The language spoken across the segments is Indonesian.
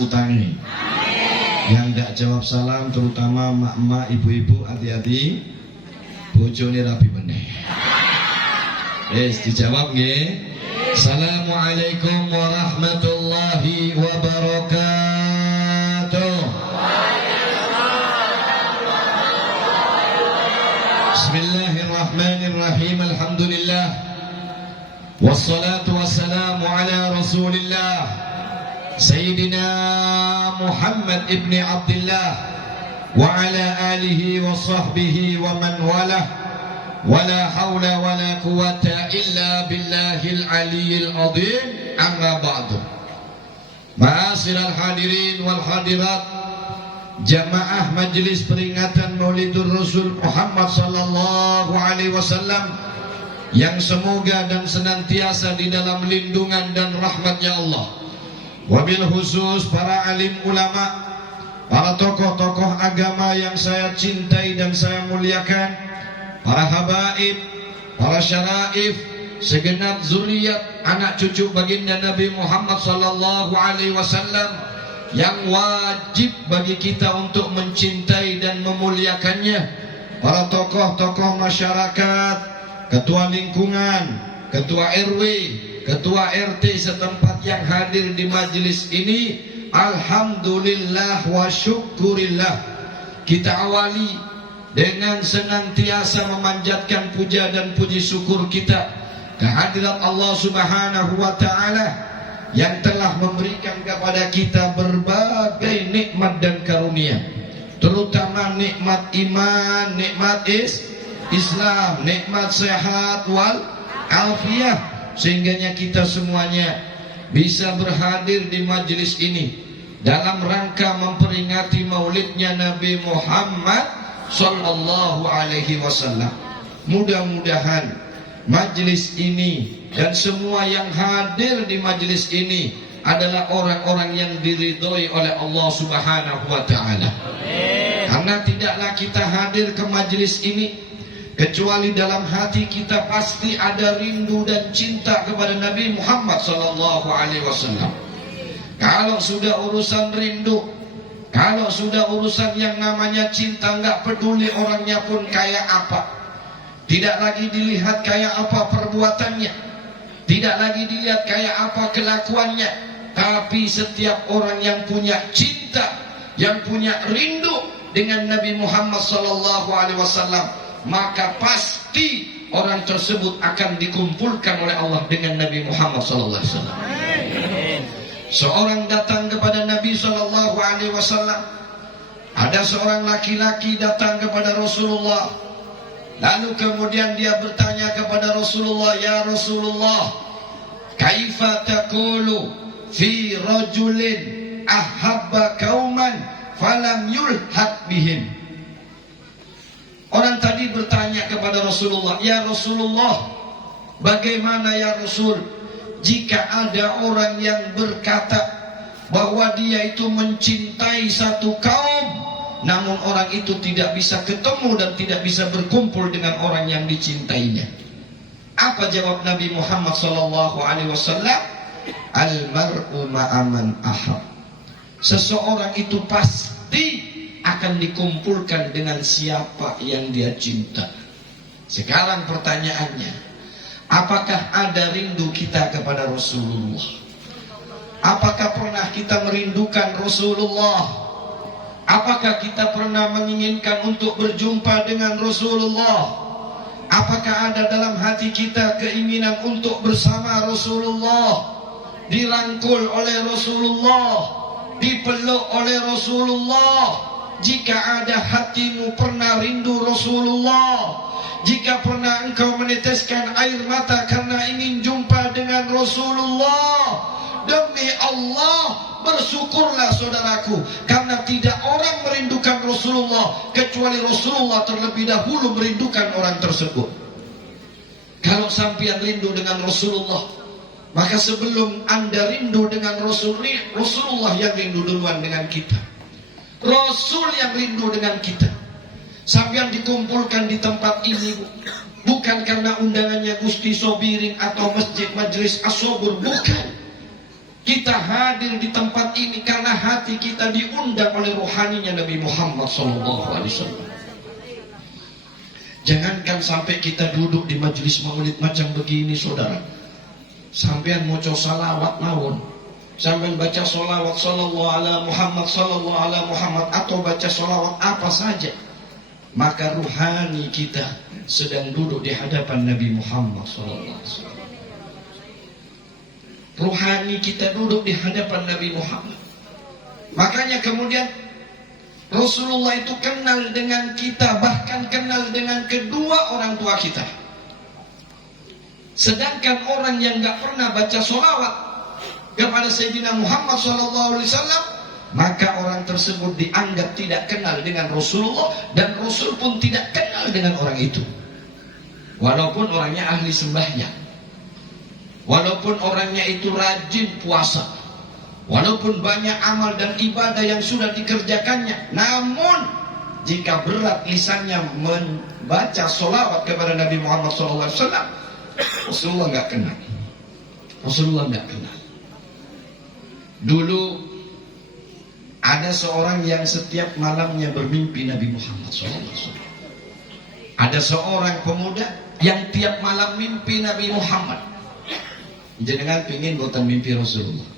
utangi. Yang tidak jawab salam terutama mak-mak, ibu-ibu, hati-hati bojone rabi meneh. Dijawab nggih. Assalamualaikum warahmatullahi wabarakatuh. Bismillahirrahmanirrahim. Alhamdulillah. Wassalatu wassalamu ala Rasulillah Sayyidina Muhammad ibn Abdullah wa ala alihi wa sahbihi wa man walah. Wala hawla wala quwata illa billahil aliyyil azim. Amma ba'du. Ma'asyiral hadirin wal hadirat, jamaah majelis peringatan Maulidur Rasul Muhammad sallallahu alaihi wasallam yang semoga dan senantiasa di dalam lindungan dan rahmatnya Allah. Wabil khusus para alim ulama, para tokoh-tokoh agama yang saya cintai dan saya muliakan, para habaib, para syaraif, segenap zuriat anak cucu baginda Nabi Muhammad sallallahu alaihi wasallam yang wajib bagi kita untuk mencintai dan memuliakannya, para tokoh-tokoh masyarakat, ketua lingkungan, ketua RW, ketua RT setempat yang hadir di majelis ini. Alhamdulillah wa syukurillah. Kita awali dengan senantiasa memanjatkan puja dan puji syukur kita kehadirat Allah Subhanahu wa taala yang telah memberikan kepada kita berbagai nikmat dan karunia, terutama nikmat iman, nikmat Islam, nikmat sehat wal afiah, sehingganya kita semuanya bisa berhadir di majelis ini dalam rangka memperingati maulidnya Nabi Muhammad sallallahu alaihi wasallam. Mudah-mudahan majelis ini dan semua yang hadir di majelis ini adalah orang-orang yang diridhoi oleh Allah Subhanahu wa taala. Karena tidaklah kita hadir ke majelis ini kecuali dalam hati kita pasti ada rindu dan cinta kepada Nabi Muhammad sallallahu alaihi wasallam. Kalau sudah urusan rindu, kalau sudah urusan yang namanya cinta, enggak peduli orangnya pun kayak apa, tidak lagi dilihat kayak apa perbuatannya, tidak lagi dilihat kayak apa kelakuannya, tapi setiap orang yang punya cinta, yang punya rindu dengan Nabi Muhammad sallallahu alaihi wasallam, maka pasti orang tersebut akan dikumpulkan oleh Allah dengan Nabi Muhammad sallallahu alaihi wasallam. Seorang datang kepada Nabi sallallahu alaihi wasallam. Ada seorang laki-laki datang kepada Rasulullah. Lalu kemudian dia bertanya kepada Rasulullah, "Ya Rasulullah, kaifa taqulu fi rajulin ahabba qauman falam yulhaq bihim?" Orang tadi bertanya kepada Rasulullah, "Ya Rasulullah, bagaimana ya Rasul jika ada orang yang berkata bahwa dia itu mencintai satu kaum, namun orang itu tidak bisa ketemu dan tidak bisa berkumpul dengan orang yang dicintainya?" Apa jawab Nabi Muhammad sallallahu alaihi wasallam? "Al-mar'u ma'aman ahab." Seseorang itu pasti akan dikumpulkan dengan siapa yang dia cinta. Sekarang pertanyaannya, apakah ada rindu kita kepada Rasulullah? Apakah pernah kita merindukan Rasulullah? Apakah kita pernah menginginkan untuk berjumpa dengan Rasulullah? Apakah ada dalam hati kita keinginan untuk bersama Rasulullah, dirangkul oleh Rasulullah, dipeluk oleh Rasulullah? Jika ada hatimu pernah rindu Rasulullah, jika pernah engkau meneteskan air mata karena ingin jumpa dengan Rasulullah, demi Allah bersyukurlah saudaraku, karena tidak orang merindukan Rasulullah kecuali Rasulullah terlebih dahulu merindukan orang tersebut. Kalau sampean rindu dengan Rasulullah, maka sebelum anda rindu dengan Rasulullah yang rindu duluan dengan kita. Rasul yang rindu dengan kita. Sampean dikumpulkan di tempat ini bukan karena undangannya Gusti Sobiring atau Masjid Majelis As-Sobur, bukan. Kita hadir di tempat ini karena hati kita diundang oleh rohaninya Nabi Muhammad SAW. Jangankan sampai kita duduk di majelis maulid macam begini, saudara. Sampean maca salawat mawon, sampean baca salawat sallallahu ala Muhammad sallallahu ala Muhammad, atau baca salawat apa saja, maka ruhani kita sedang duduk di hadapan Nabi Muhammad SAW. Ruhani kita duduk di hadapan Nabi Muhammad. Makanya kemudian Rasulullah itu kenal dengan kita, bahkan kenal dengan kedua orang tua kita. Sedangkan orang yang gak pernah baca sholawat kepada Sayyidina Muhammad SAW, maka orang tersebut dianggap tidak kenal dengan Rasulullah, dan Rasul pun tidak kenal dengan orang itu. Walaupun orangnya ahli sembahyang, walaupun orangnya itu rajin puasa, walaupun banyak amal dan ibadah yang sudah dikerjakannya, namun jika berat lisannya membaca sholawat kepada Nabi Muhammad SAW, Rasulullah nggak kenal. Rasulullah nggak kenal. Dulu ada seorang yang setiap malamnya bermimpi Nabi Muhammad SAW. Ada seorang pemuda yang tiap malam mimpi Nabi Muhammad. Jenengan pingin buatan mimpi Rasulullah?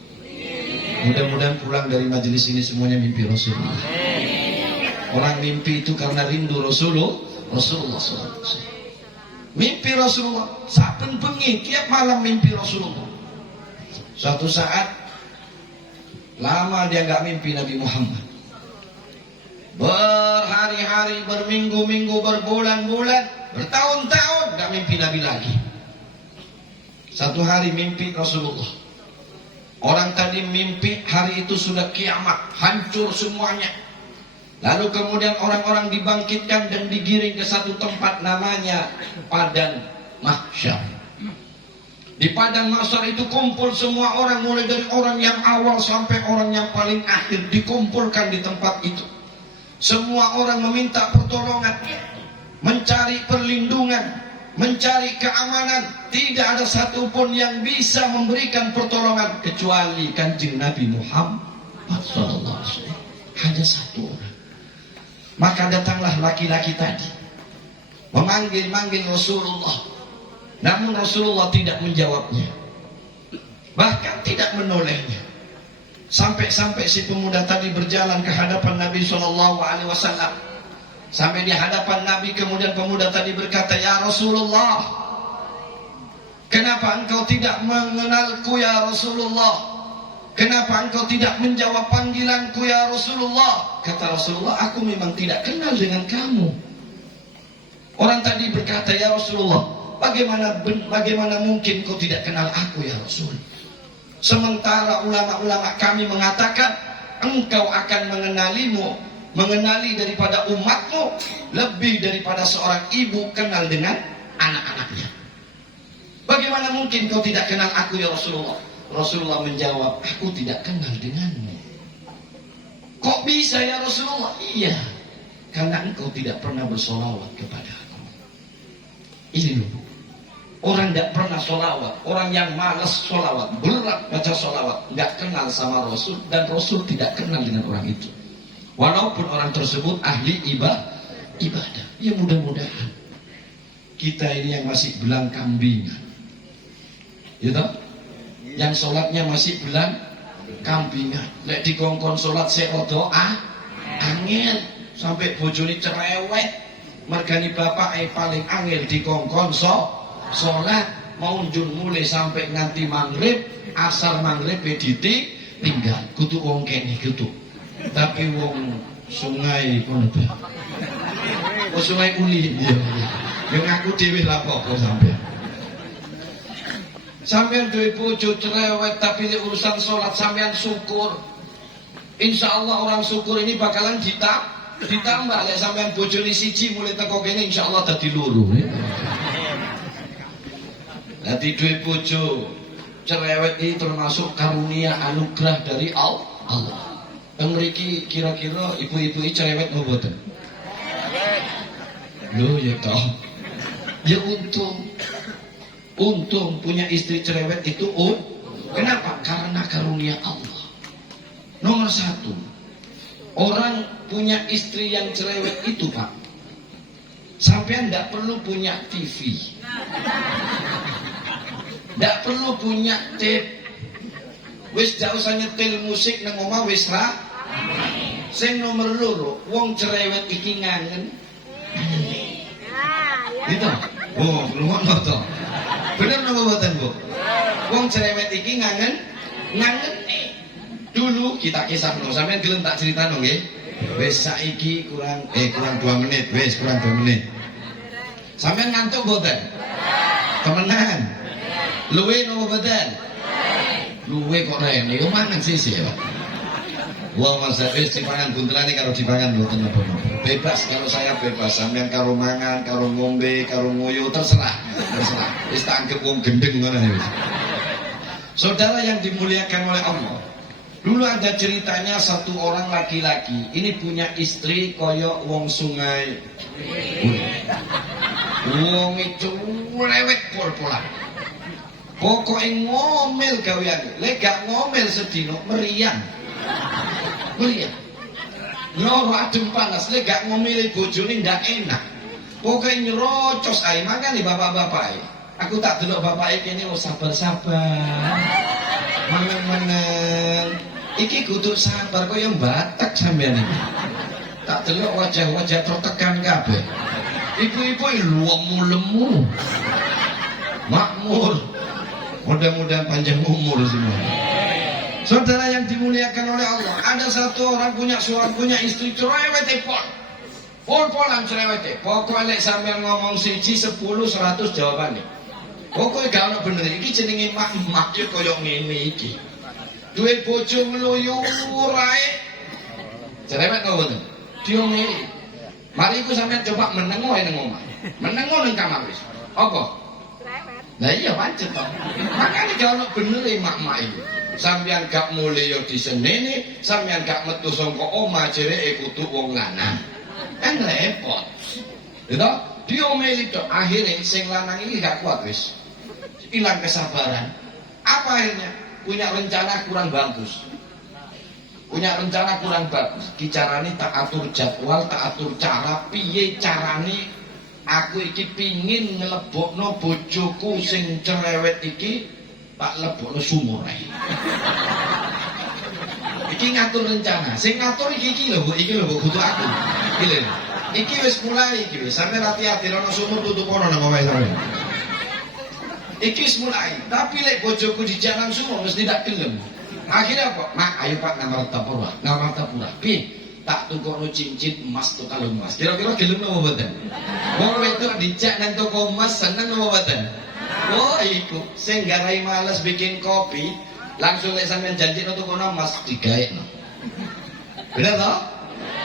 Mudah-mudahan pulang dari majelis ini semuanya mimpi Rasulullah. Orang mimpi itu karena rindu Rasulullah SAW. Mimpi Rasulullah, saben bengi tiap malam mimpi Rasulullah. Suatu saat lama dia nggak mimpi Nabi Muhammad. Berhari-hari, berminggu-minggu, berbulan-bulan, bertahun-tahun nggak mimpi Nabi lagi. Satu hari mimpi Rasulullah. Orang tadi mimpi hari itu sudah kiamat, hancur semuanya. Lalu kemudian orang-orang dibangkitkan dan digiring ke satu tempat namanya Padang Mahsyar. Di Padang Mahsyar itu kumpul semua orang, mulai dari orang yang awal sampai orang yang paling akhir, dikumpulkan di tempat itu. Semua orang meminta pertolongan, mencari perlindungan, mencari keamanan. Tidak ada satupun yang bisa memberikan pertolongan kecuali Kanjeng Nabi Muhammad SAW. Hanya satu orang. Maka datanglah laki-laki tadi, memanggil-manggil Rasulullah. Namun Rasulullah tidak menjawabnya, bahkan tidak menolehnya. Sampai-sampai si pemuda tadi berjalan ke hadapan Nabi SAW. Sampai di hadapan Nabi, kemudian pemuda tadi berkata, "Ya Rasulullah, kenapa engkau tidak mengenalku ya Rasulullah? Kenapa engkau tidak menjawab panggilanku ya Rasulullah?" Kata Rasulullah, "Aku memang tidak kenal dengan kamu." Orang tadi berkata, "Ya Rasulullah, bagaimana mungkin kau tidak kenal aku ya Rasul? Sementara ulama-ulama kami mengatakan engkau akan mengenali daripada umatmu lebih daripada seorang ibu kenal dengan anak-anaknya. Bagaimana mungkin kau tidak kenal aku ya Rasulullah?" Rasulullah menjawab, "Aku tidak kenal denganmu." "Kok bisa ya Rasulullah?" "Iya, karena engkau tidak pernah bersolawat kepada aku." Ini dulu. Orang tidak pernah solawat, orang yang malas solawat, berat baca solawat, nggak kenal sama Rasul, dan Rasul tidak kenal dengan orang itu. Walaupun orang tersebut ahli ibadah. Ya mudah-mudahan kita ini yang masih belang kambingan, gitu, yang sholatnya masih belang kambingan, lek dikongkon sholat seodo angel, sampai bojone cerewet, mergani bapak paling angel dikongkon sholat, mau njun mulai sampai nganti maghrib, asar maghrib bediti tinggal kutu wong kene kutu. Tapi wong sungai kono ta. Oh sungai Uli dia. Yang aku dhewe lah kok sampean duwe bojo cerewet, tapi ini urusan sholat sampean syukur. Insya Allah orang syukur ini bakalan ditambah. Lek sampean bojone siji mulai teko kene insya Allah dadi loro. Dadi duwe bojo cerewet ini termasuk karunia anugerah dari Allah. Mriki kira-kira ibu-ibu cerewet mau boten? Loh ya toh. Ya untung punya istri cerewet itu Kenapa? Karena karunia Allah. Nomor satu, orang punya istri yang cerewet itu, Pak, sampean tidak perlu punya TV, tidak perlu punya tape, wis gak usah nyetel musik nang omah wis ra. Sing nomor loro, wong cerewet iki ngangen. Gitu. Oh, lungono to. Bener napa mboten, Bu? Wong cerewet iki ngangen dulu kita kisahno, sampean gelem tak critakno nggih. Wis saiki kurang 2 menit, wis kurang 2 menit. Sampean ngantuk mboten? Temenan. Luwe napa mboten? Luwe kok rene, yo mangan sisih ya. Wah, masa wis dipangan buntelane karo dipangan mboten napa-napa. Bebas, kalau saya bebas, sampean karo mangan, karo ngombe, karo ngoyo terserah. Terserah. Wis tak anggap wong gendeng ngono wis. Saudara yang dimuliakan oleh Allah, dulu ada ceritanya satu orang laki-laki, ini punya istri koyok wong sungai. Wong itu lewet pol-polan. Pokoknya ngomel gaweane, lek gak ngomel sedino meriang. Nyoro adem panas, lek gak ngomel bojone ndak enak. Pokoknya nyerocos ae, makane bapak-bapak. Aku tak delok bapak kene oh sabar-sabar. Meneng-meneng. Iki kudu sabar kaya Batak sampean iki. Tak delok wajah-wajah tertekan kabeh. Ibu-ibu lemu-lemu. Makmur. Mudah-mudahan panjang umur semua. Saudara yang dimuliakan oleh Allah, ada satu orang punya istri cerewet pol-polan cerewet. Pokoknya lek sampean ngomong siji 10 100 jawabane. Pokoknya gak ono bener iki jenenge mak yo koyo ngene iki. Duwe bojo ngluyur ae. Cerewet kok mboten? Diomeli. Mari iku sampean coba menengo ae nang omah. Menengo nang kamar wis. Apa? Cerewet. Lah iya pancet to. Makane gak ono bener mak-mak iki. Sampeyan gak mulya diseneni, sampeyan gak metu saka omah jereke kudu wong lanang. Kan repot. Gitu? Diomeli tok. Akhirnya sing lanang ini gak kuat wis. Hilang kesabaran. Apa akhirnya? Punya rencana kurang bagus. Dicarani tak atur jadwal, tak atur cara. Piye carane aku iki pingin ngelebokno bojoku sing cerewet iki tak lebokno sumur ae. Iki ngatur rencana. Sing ngatur iki lho, iki lho kudu aku. Iki lho. Iki wis mulai iki wis. Sampe hati-hati ana sumur tutup ana nang omahe sampeyan. Iki wis mulai, tapi lek bojoku di jalan sumur mesti tidak gelem. Akhirnya apa? Mak, ayo Pak Ngamartapura. Pi, tak tukokno cincin emas tuh kalung emas. Kira-kira gelem napa mboten? Wong wedok dijak nang toko emas seneng napa mboten? Oh, iku sing garai males bikin kopi, langsung lek sampean janji nang toko emas digaekno. Bener toh?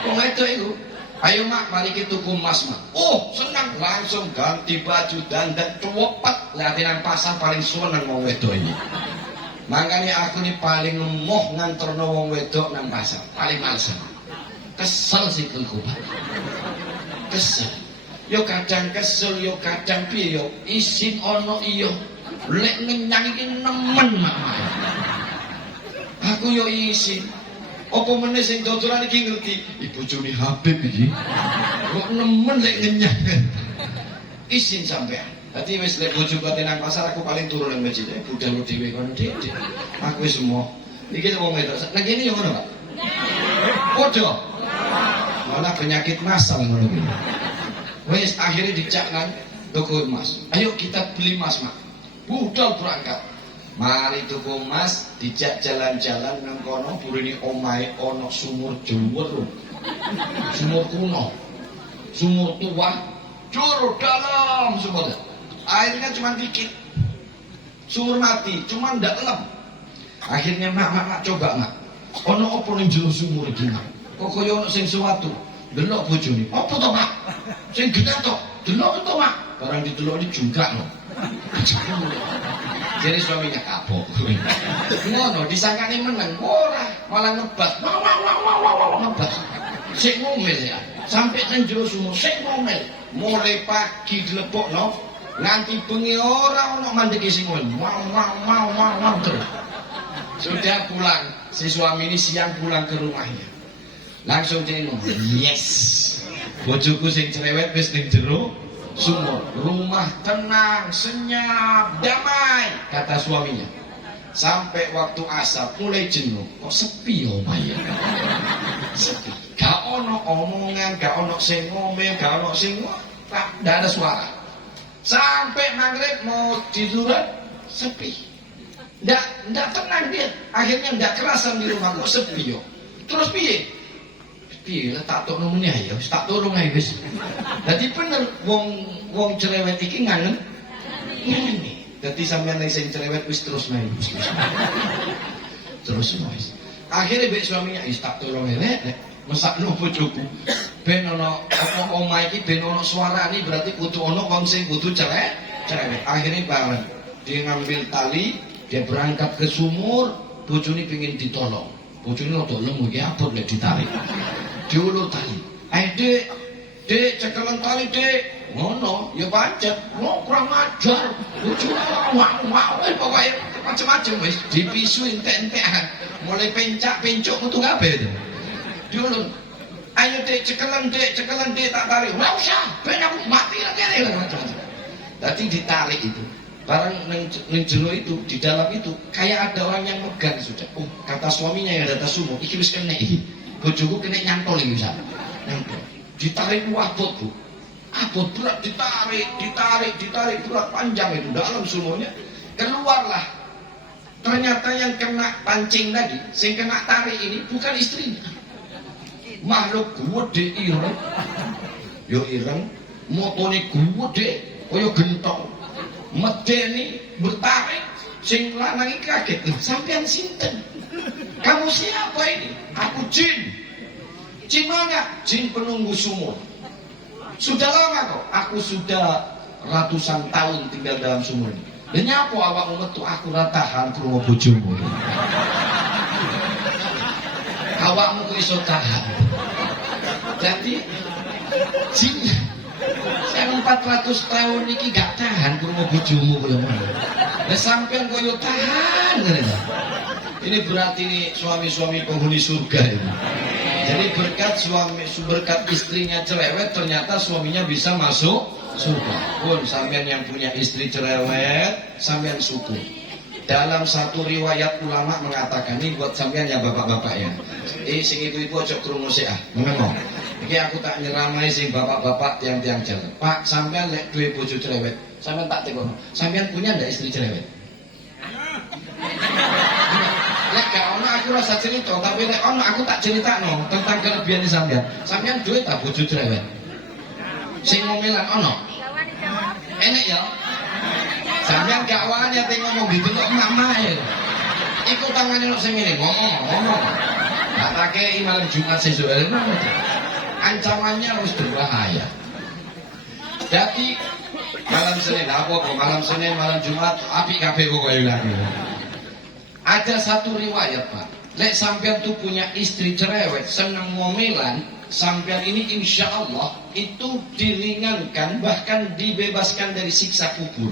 Wong wedok iku ayo mak, mari kita tuku emas mak. Oh senang, langsung ganti baju dandan cepet. Lihat nang pasar paling seneng wong wedok ini. Makanya aku ini paling emoh nganterno wong wedok nang pasar, paling males. Kesel sih kelku Pak. Kesel. Yo kadang kesel, yo kadang piye yo isin ono iyo. Lek ngenyang iki nemen mak. Aku yo isin. Apa meneh sing dodolan iki ngerti, ibu Juni Habib iki. Kok nemen lek ngenyang. Isin sampean. Dadi wis lek bojo kate nang pasar aku paling turun nang masjid. Budal dhewe kono Dik. Aku wis semua. Iki wong wedok. Nang kene yo ngono, Pak. Padha. Malah penyakit masal ngono iki. Wis akhirnya dijak nang toko emas. Ayo kita beli emas, Mak. Budal berangkat. Mari tuku emas, dijak jalan-jalan nang kono, burine omahe ana sumur dhuwur. Sumur kuno. Sumur tua, juru dalam sumur. Airnya cuma dikit. Sumur mati, cuma ndak lem. Akhirnya mak coba mak. Ono apa ning jero sumur iki? Kok kaya ono sing suwatu. Delok bojone. Apa to, Mak? Sing gede to. Delok to, Mak. Barang didelok iki jungkrak lho. Jadi suaminya kapok. Ngono disangkane meneng, ora, malah ngebas. Ngebas. Sik ngomel ya. Sampai nang jero sumur sik ngomel. Mulai pagi dilebokno nganti bengi ora ono mandeki sing ngomel. Mau terus. Sudah pulang, si suami ini siang pulang ke rumahnya. Langsung dia ngomong, yes. Bojoku sing cerewet wis ning jero sumur. Rumah tenang, senyap, damai, kata suaminya. Sampai waktu asar mulai jenuh. Kok sepi omah ya? Sepi. Gak ono omongan, gak ono sing ngomel, gak ono sing gak ada suara. Sampai maghrib mau tiduran, sepi. Ndak tenang dia. Akhirnya ndak kerasan di rumah, kok sepi yo. Terus piye? Piye tak tokno meneh ya, wis tak turung ae wis. Dadi bener wong cerewet iki ngangen. Ngene. Dadi sampeyan sing cerewet wis terus main. Terus wis. Akhirnya mbek suaminya wis tak turung ae nek mesakno bojoku. Ben ono apa omah iki ben ono suarane berarti kudu ono wong sing kudu cerewet. Akhirnya bareng dia ngambil tali. Dia berangkat ke sumur, bojone pengen ditolong. Bojone rada lemu iki abot lek ditarik. Diulur tali. Dek, cekelan tali, Dek. Ngono, ya pancet. Lo kurang ajar. Bojone wah, pokoke macam-macam wis dipisu entek-entekan. Mulai pencak-pencuk metu kabeh itu. Diulur. Ayo Dek, cekelan Dek, tak tarik. Ora usah, ben aku mati kene macam-macam. Dadi ditarik itu. Barang neng jero itu, di dalam itu kayak ada orang yang megang sudah. Oh, kata suaminya yang ada sumur, iki wis kena iki. Bojoku kena nyantol iki bisa. Nyantol. Ditarik abot, Bu. Abot berat ditarik berat panjang itu dalam sumurnya. Keluarlah. Ternyata yang kena pancing tadi, sing kena tarik ini bukan istrinya. Makhluk gede ireng. Yo ireng, motone gede, koyo gentong. Medeni bertarik, sing lanang iki kaget. Sampean sinten? Kamu siapa ini? Aku jin. Jin mana? Jin penunggu sumur. Sudah lama kok? Aku sudah ratusan tahun tinggal dalam sumur ini. Dan nyapo awakmu metu aku ora tahan krungu bojomu. Awakmu kok iso tahan. Jadi jin saya 400 tahun ini gak tahan krungu bojomu koyo ngono. Lah sampean koyo tahan ngene. Ini berarti ini suami-suami penghuni surga ini. Jadi berkat istrinya cerewet ternyata suaminya bisa masuk surga. Pun sampean yang punya istri cerewet, sampean syukur. Dalam satu riwayat ulama mengatakan ini buat sampean ya bapak-bapak ya. Sing ibu-ibu aja krungu sik ah. Ngono. Iki aku tak nyeramai sing bapak-bapak tiang-tiang jalan. Pak, sampean lek duwe bojo cerewet, sampean tak tekono. Sampean punya ndak istri cerewet? Lek gak ono aku rasa cerita, tapi lek ono aku tak critakno tentang kelebihan sampean. Sampean duwe tak bojo cerewet? Sing ngomelan ono? Enek ya? Sampean gak wani ate ngomong gitu kok mamae. Iku tangane kok sing ngene, ngomong. Tak takei malam Jumat sesuk. Ancamannya harus berbahaya. Jadi malam Senin malam Senin, malam Jumat api kabeh pokoke lagi. Ada satu riwayat, Pak. Lek sampean tuh punya istri cerewet, senang ngomelan, sampean ini insya Allah itu diringankan bahkan dibebaskan dari siksa kubur.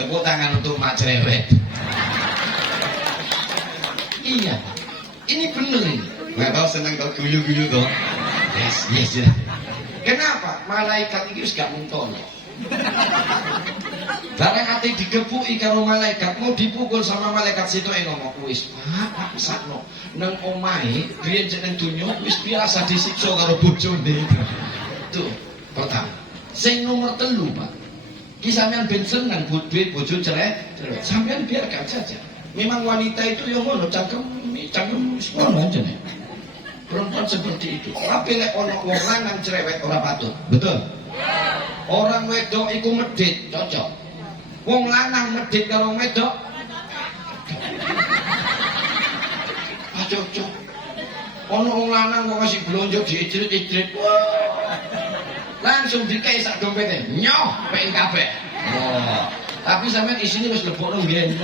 Tepuk tangan untuk mak cerewet. Iya, ini bener ini. Nggak tahu senang kalau guyu-guyu toh. Yes ya. Kenapa? Malaikat itu gak muntol. Barang ati digepuki karo malaikat, mau dipukul sama malaikat situ ngomong wis Pak sakno nang omahe biyen jeneng donya wis biasa disiksa karo bojone. Tuh, pertama. Sing nomor 3, Pak. Ki sampean ben seneng duwe bojo cerewet, sampean biarkan saja. Memang wanita itu yang ngono cangkem ngono aja nih. Perempuan seperti itu. Tapi lek ono wong lanang cerewet ora patut. Betul? Orang wedok iku medhit, cocok. Wong lanang medhit karo wedok cocok. Ono wong lanang kok kasih blonjo diicrit-icrit. Langsung dikei sak dompete. Nyoh, pengen kabeh. Oh. Tapi sampean isine wis lebokno mbiyen.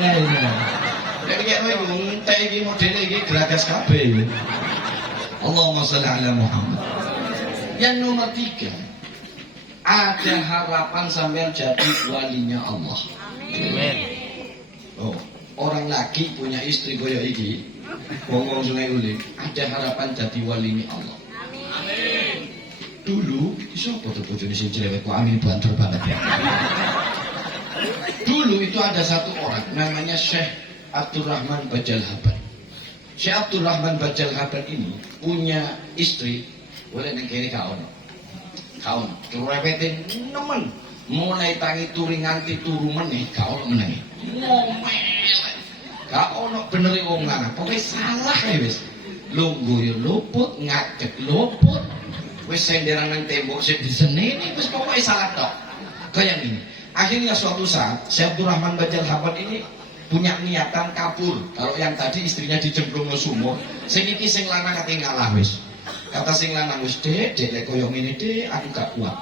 Nek iki kowe ngentek iki modele iki geragas kabeh. Allahumma shalli ala Muhammad. Yang nomor 3, ada harapan sampean jadi walinya Allah. Amin. Oh, orang lagi punya istri koyo iki, wong Sungai Uling, ada harapan jadi wali ini Allah. Amin. Dulu, siapa tuh bojone sing cerewet kok amin banter banget ya. Dulu itu ada satu orang namanya Syekh Abdurrahman Bajal Haban. Syekh Abdurrahman Bajal Haban ini punya istri, boleh ning kene kaon. Kaon, cerewete nemen. Mulai tangi turi nganti turu meneh gak ono meneh. Ngomel. Gak ono bener wong lanang. Pokoke salah ya wis. Lungguh yo luput, ngadeg luput. Wis senderan nang tembok sing diseneni wis pokoke salah tok. Kayak gini. Akhirnya suatu saat Syekh Abdurrahman Bajal Haban ini punya niatan kabur. Kalau yang tadi istrinya dijemplung ke sumur, sing iki sing lanang kate ngalah wis. Kata sing lanang wis, "Dek, lek koyo ngene Dek, aku gak kuat.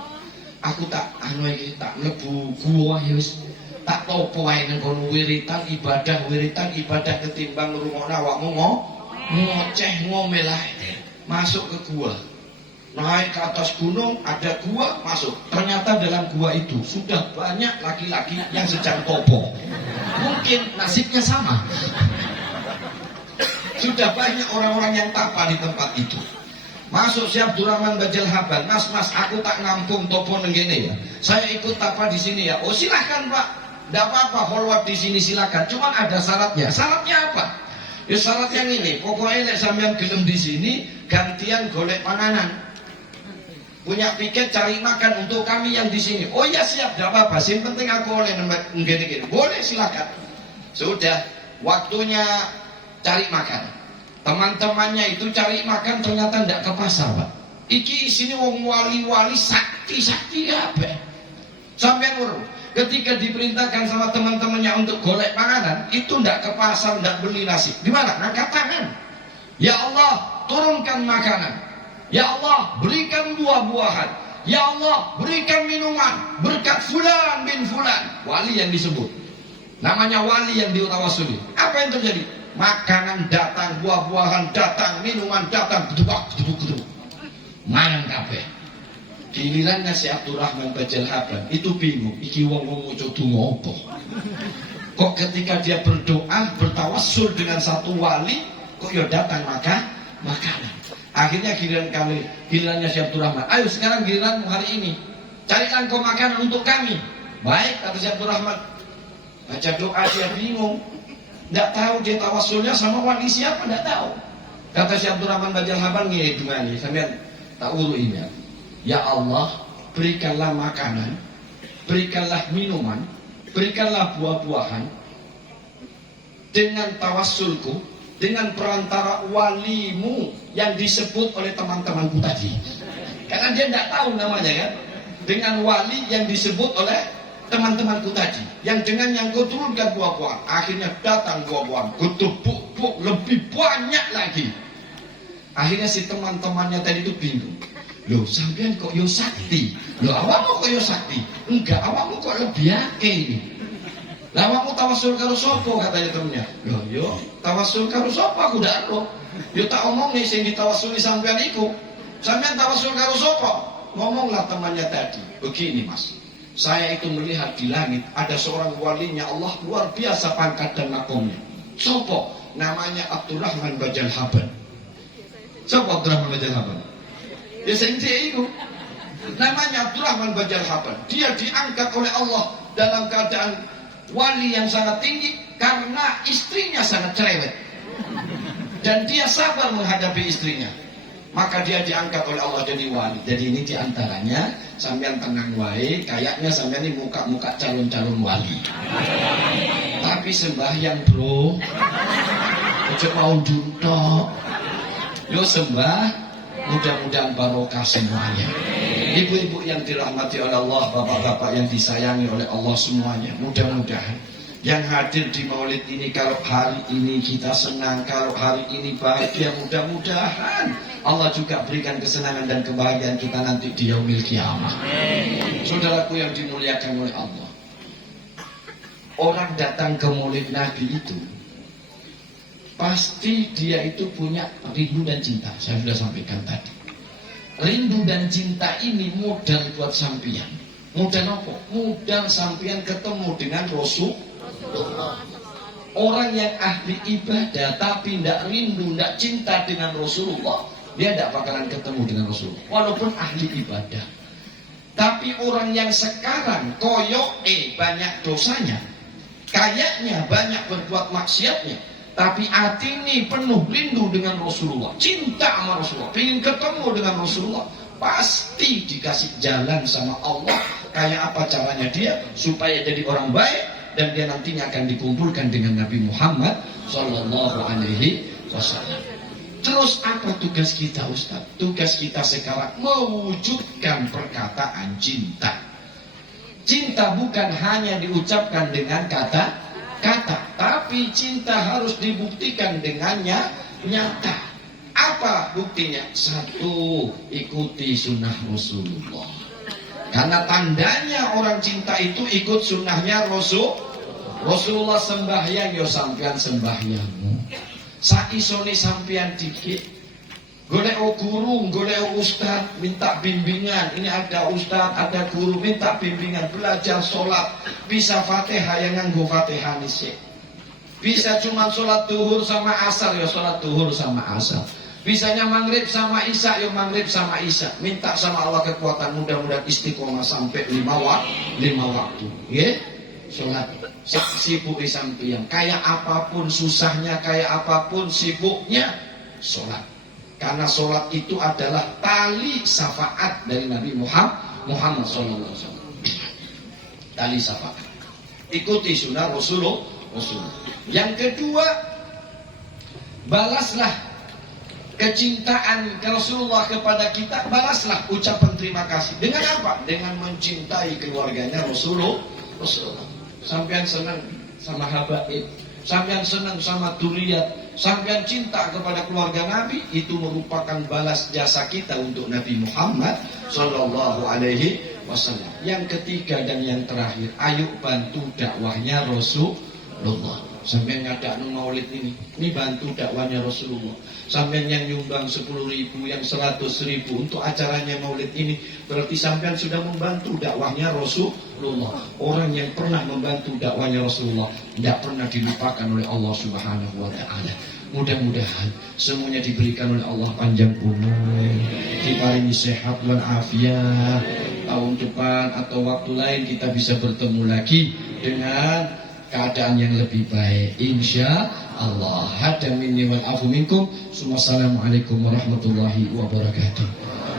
Aku tak anu iki tak mlebu gua ya wis tak topo wae nang kono wiritan ibadah ketimbang ngrungokno awakmu ngoceh ngomel ae. Masuk ke gua. Naik ke atas gunung ada gua masuk. Ternyata dalam gua itu sudah banyak laki-laki yang sedang topo. Mungkin nasibnya sama. Sudah banyak orang-orang yang tapa di tempat itu. Masuk Syekh Abdurrahman Bajal Haban, mas, aku tak nampung topo nenggene ya. Saya ikut tapa di sini ya. Oh silahkan Pak, tidak apa-apa, holwat di sini silahkan. Cuman ada syaratnya. Syaratnya apa? Ya syarat yang ini. Pokoknya lek sampean gelem di sini, gantian golek panganan. Punya piket cari makan untuk kami yang di sini. Oh ya siap, tidak apa-apa. Yang penting aku oleh nenggene. Boleh silahkan. Sudah, waktunya cari makan. Teman-temannya itu cari makan ternyata tidak ke pasar Pak. Iki sini wong wali-wali sakti apa? Sampai urut. Ketika diperintahkan sama teman-temannya untuk golek panganan, itu tidak ke pasar, tidak beli nasi. Di mana? Angkat tangan. Ya Allah, turunkan makanan. Ya Allah, berikan buah-buahan. Ya Allah, berikan minuman berkat fulan bin fulan. Wali yang disebut. Namanya wali yang diutawasuli. Apa yang terjadi? Makanan datang, buah-buahan datang, minuman datang, gedubak. Mangan kabeh. Gilirannya si Abdurrahman Bajal Haban itu bingung, iki wong-wong ojo donga apa? Kok ketika dia berdoa, bertawassul dengan satu wali, kok ya datang makanan. Akhirnya gilirannya si Abdurrahman. Ayo sekarang giliran hari ini. Carilah engkau makanan untuk kami. Baik, kata si Abdurrahman. Baca doa dia bingung. Tidak tahu dia tawassulnya sama wali siapa, tidak tahu. Kata Syekh Abdurrahman Bajal Haban ngene dungane, sampean tak uruin ya. Ya Allah, berikanlah makanan, berikanlah minuman, berikanlah buah-buahan dengan tawassulku, dengan perantara walimu yang disebut oleh teman-temanku tadi. Karena dia tidak tahu namanya kan. Dengan wali yang disebut oleh teman-temanku tadi, yang dengan yang kau turunkan buah-buahan, akhirnya datang buah-buahan, ketubuk lebih banyak lagi. Akhirnya si teman-temannya tadi itu bingung. Loh, sampean kok yo sakti? Loh, awakmu kok yo sakti? Enggak, awakmu kok lebih akeh ini. Lah awakmu tawassul karo sapa katanya temennya? Loh, yo tawassul karo sapa aku ndak ero. Yo tak omong nih sing ditawassuli sampean iku. Sampean tawassul karo sapa? Ngomonglah temannya tadi. Begini, Mas. Saya itu melihat di langit ada seorang walinya Allah luar biasa pangkat dan makomnya. Sopo? Namanya Abdurrahman Bajal Haban. Sopo Abdurrahman Bajal Haban? Ya sendiri itu. Namanya Abdurrahman Bajal Haban. Dia diangkat oleh Allah dalam keadaan wali yang sangat tinggi karena istrinya sangat cerewet. Dan dia sabar menghadapi istrinya. Maka dia diangkat oleh Allah jadi wali. Jadi ini diantaranya sampean tenang wae, kayaknya sampean ini muka-muka calon-calon wali. Tapi sembahyang bro, ojo mau duntok. Yo sembah, mudah-mudahan barokah semuanya. Ibu-ibu yang dirahmati oleh Allah, bapak-bapak yang disayangi oleh Allah semuanya, mudah-mudahan yang hadir di maulid ini, kalau hari ini kita senang, kalau hari ini bahagia, mudah-mudahan Allah juga berikan kesenangan dan kebahagiaan kita nanti di yaumil kiamah. Saudaraku yang dimuliakan oleh Allah, orang datang ke maulid Nabi itu pasti dia itu punya rindu dan cinta. Saya sudah sampaikan tadi. Rindu dan cinta ini modal buat sampian. Modal apa? Modal sampian ketemu dengan Rasul. Orang yang ahli ibadah tapi tidak rindu, tidak cinta dengan Rasulullah, dia tidak bakalan ketemu dengan Rasulullah walaupun ahli ibadah. Tapi orang yang sekarang koyok banyak dosanya, kayaknya banyak berbuat maksiatnya, tapi hati ini penuh rindu dengan Rasulullah, cinta sama Rasulullah, ingin ketemu dengan Rasulullah, pasti dikasih jalan sama Allah. Kayak apa caranya dia supaya jadi orang baik, dan dia nantinya akan dikumpulkan dengan Nabi Muhammad Sallallahu Alaihi Wasallam. Terus apa tugas kita, Ustaz? Tugas kita sekarang mewujudkan perkataan cinta. Cinta bukan hanya diucapkan dengan kata-kata, tapi cinta harus dibuktikan dengannya nyata. Apa buktinya? Satu, ikuti sunnah Rasulullah. Karena tandanya orang cinta itu ikut sunnahnya Rasulullah. Sembahyang yo sampean sembahyangmu, saisone sampean dikit, golek guru, golek ustaz, minta bimbingan. Ini ada ustaz, ada guru, minta bimbingan, belajar sholat. Bisa Fatihah yang nganggo Fatihah nisik, bisa cuma sholat duhur sama asar ya sholat duhur sama asar. Bisanya maghrib sama isya, yuk maghrib sama isya. Minta sama Allah kekuatan, mudah-mudahan istiqomah sampai 5 waktu. Ya, sholat sibuk sampeyan. Kayak apapun susahnya, kayak apapun sibuknya, sholat. Karena sholat itu adalah tali syafaat dari Nabi Muhammad SAW. Tali syafaat. Ikuti sunnah Rasulullah. Yang kedua, balaslah kecintaan Rasulullah kepada kita, balaslah ucapan terima kasih. Dengan apa? Dengan mencintai keluarganya Rasulullah. Sampean senang sama habaib, sampean senang sama duriyat, sampean cinta kepada keluarga Nabi, itu merupakan balas jasa kita untuk Nabi Muhammad Sallallahu Alaihi Wasallam. Yang ketiga dan yang terakhir, ayo bantu dakwahnya Rasulullah. Sampean ngadakan maulid ini bantu dakwahnya Rasulullah. Sampean yang nyumbang 10.000, yang 100.000 untuk acaranya maulid ini, berarti sampean sudah membantu dakwahnya Rasulullah. Orang yang pernah membantu dakwahnya Rasulullah tidak pernah dilupakan oleh Allah Subhanahu wa Ta'ala. Mudah-mudahan semuanya diberikan oleh Allah panjang umur, diparingi sehat dan afiat. Tahun depan atau waktu lain kita bisa bertemu lagi dengan keadaan yang lebih baik, insya Allah. Hada minni wal afu minkum. Assalamualaikum warahmatullahi wabarakatuh.